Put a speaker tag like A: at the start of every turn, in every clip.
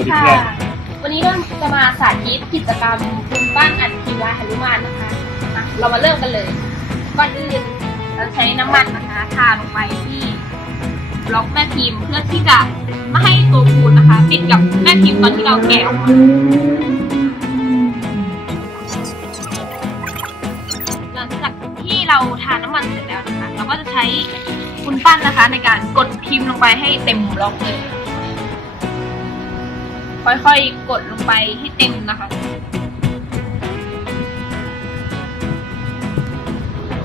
A: วัสดี
B: ค่ะ
A: ครับ
B: วันนี้เราจะมาสาธิตกิจกรรมคุณปั้นอัดพิมพ์ลายหนุมานนะคะอะเรามาเริ่มกันเลย ก่อนอื่นเราใช้น้ำมันนะคะทาลงไปที่บล็อกแม่พิมพ์เพื่อที่จะไม่ให้ตัวปูนนะคะติดกับแม่พิมพ์ตอนที่เราแกะออกมาหลังจากที่เราทาน้ำมันเสร็จแล้วนะคะ เราก็จะใช้คุณปั้นนะคะในการกดพิมพ์ลงไปให้เต็มบล็อกเลย ค่อยๆ กดลงไปให้เต็มนะคะ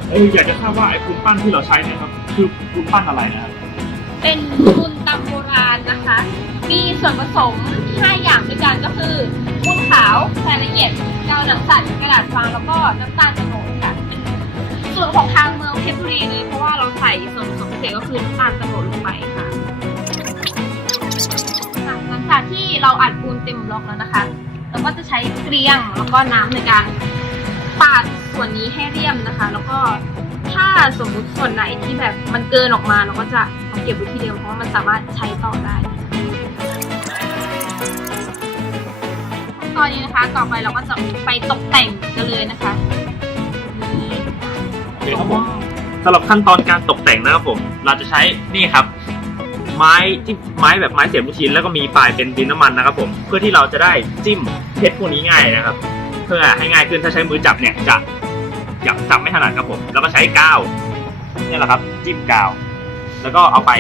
A: เอยอยากจะทราบว่าไอ้ปูนปั้นที่เราใช้เนี่ยครับคือปูนปั้นอะไรนะครับ
B: เป็นทุนตำโบราณนะคะ มีส่วนผสม 5 อย่างด้วยกันก็คือปูนขาวรายละเอียดกาวหนังสัตว์กระดาษฟางแล้วก็น้ำตาลโตโนดค่ะส่วนของทางเมืองเพชรบุรีเลยเพราะว่าเราใส่ส่วนผสมพิเศษก็คือน้ำตาลโตโนดลงไปค่ะค่ะหลัง จากที่เราอัดปูนเต็มบล็อกแล้วนะคะ เราก็จะใช้เกลียงแล้วก็น้ำในการปาดส่วนนี้ให้เรียบนะคะ แล้วก็ถ้าสมมุติส่วนไหนที่แบบมันเกินออกมาเราก็จะเอาเก็บไว้ที่เดิมเพราะว่ามันสามารถใช้ต่อได้ตอนนี้นะคะต่อไปเราก็จะไปตกแต่งกันเลยนะคะ
A: โอเคครับผมสำหรับขั้นตอนการตกแต่งนะครับผม เราจะใช้นี่ครับ ไม้ที่ไม้แบบไม้เสียบลูกชิ้นแล้วก็มีปลายเป็นดินน้ำมันนะครับผมเพื่อที่เราจะได้จิ้มเพชรพวกนี้ง่ายนะครับ เพื่อให้ง่ายขึ้นถ้าใช้มือจับเนี่ยจะจับจับไม่ถนัดครับผมแล้วก็ใช้กาวนี่แหละครับ จิ้มกาว แล้วก็เอาไป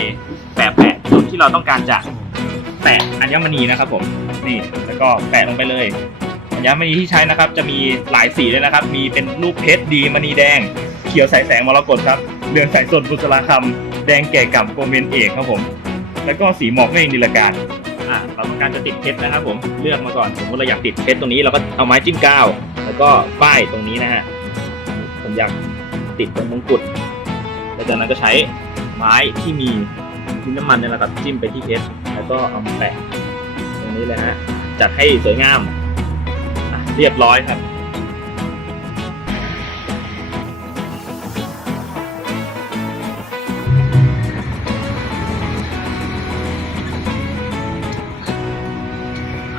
A: แปะแปะจุดที่เราต้องการจะแปะอัญมณีนะครับผมนี่แล้วก็แปะลงไปเลยอัญมณีที่ใช้นะครับ จะมีหลายสีเลยนะครับ มีเป็นรูปเพชรดีมณีแดง เขียวสายแสงมรกตครับเหลืองสายสดบุษราคำแดงแก่กำโกเมนเอกครับผม แล้วก็สีหมอกเมฆนิลการอ่าเราต้องการจะติดเพชรนะครับ ผมเลือกมาก่อนสมมติเราอยากติดเพชรตรงนี้เราก็เอาไม้จิ้มกาว แล้วก็ป้ายตรงนี้นะฮะผมอยากติดตรงมงกุฎแล้วจากนั้นก็ใช้ไม้ที่มีดินน้ำมันเนี่ยแหละครับจิ้มไปที่เพชรแล้วก็เอามาแปะตรงนี้เลยฮะจัดให้สวยงามเรียบร้อยครับ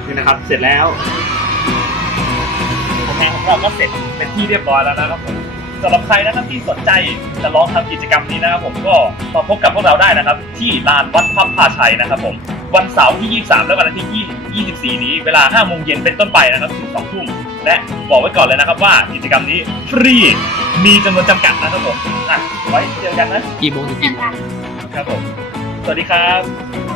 A: นี่นะครับ เสร็จแล้วผลงานของเราก็เสร็จเป็นที่เรียบร้อยแล้วนะครับผมสำหรับใครนะครับที่สนใจจะลองทำกิจกรรมนี้นะครับผมก็มาพบกับพวกเราได้นะครับ ที่ลานวัดพระพาชัยนะครับผมวันเสาร์ที่ 23 และวันอาทิตย์ที่24 นี้ เวลา5โมงเย็นเป็นต้นไปนะครับถึง2ทุ่มและบอกไว้ก่อนเลยนะครับว่ากิจกรรมนี้ฟรี มีจำนวนจำกัดนะครับผมอะไว้เจอกันนะ
C: กี่โมงถึง
B: เช่
C: กี่
B: น
C: โมง
B: กัน
A: ครับผม สวัสดีครับ
B: ส